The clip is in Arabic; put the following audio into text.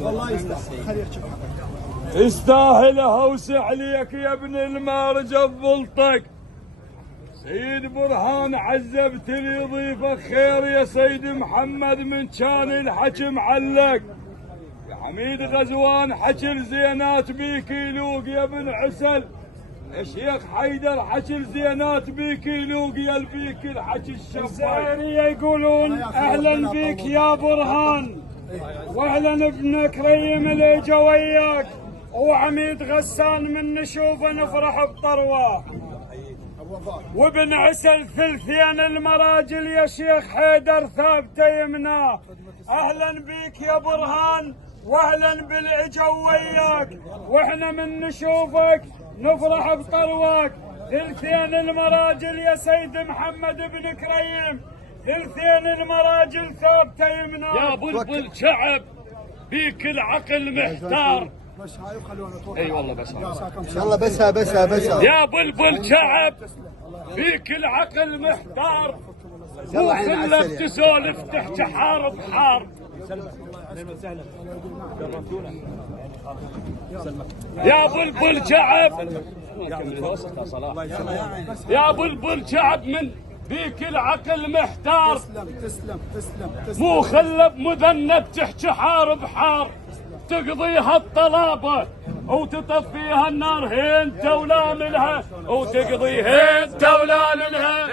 والله يستاهل. خليه يحكي معك. يستاهلها وسعليك يا ابن المارجة بلطق. سيد برهان عزبت لي ضيفك خير يا سيد محمد من كان الحكي معلق. يا حميد غزوان حكي الزينات بيك يلوق يا ابن عسل. يا شيخ حيدر حكي الزينات بيك يلوق يا البيك الحكي الشفاي. الزهرية يقولون اهلا بيك يا برهان، واهلا ابن كريم اللي اجا وياك، وعميد غسان من نشوفه نفرح بطروه، وابن عسل ثلثين المراجل يا شيخ حيدر ثابته يمناه. اهلا بيك يا برهان واهلا بالاجا وياك، واحنا من نشوفك نفرح بطروك. ثلثين المراجل يا سيد محمد بن كريم، ثلثين المراجل ثابته يمناه. يا بلبل شعب بيك العقل محتار. بس هاي وخلونا نروح. اي والله بس يلا بس يا بلبل شعب بيك العقل محتار. مو كله تسولف تحكي حار بحار. يا بلبل شعب يا بلبل شعب من بيك العقل محتار. تسلم. مو خلب مذنب تحكي حار بحار. تقضيها الطلابة وتطفيها النار هين تولا منها، وتقضيها هين تولا منها.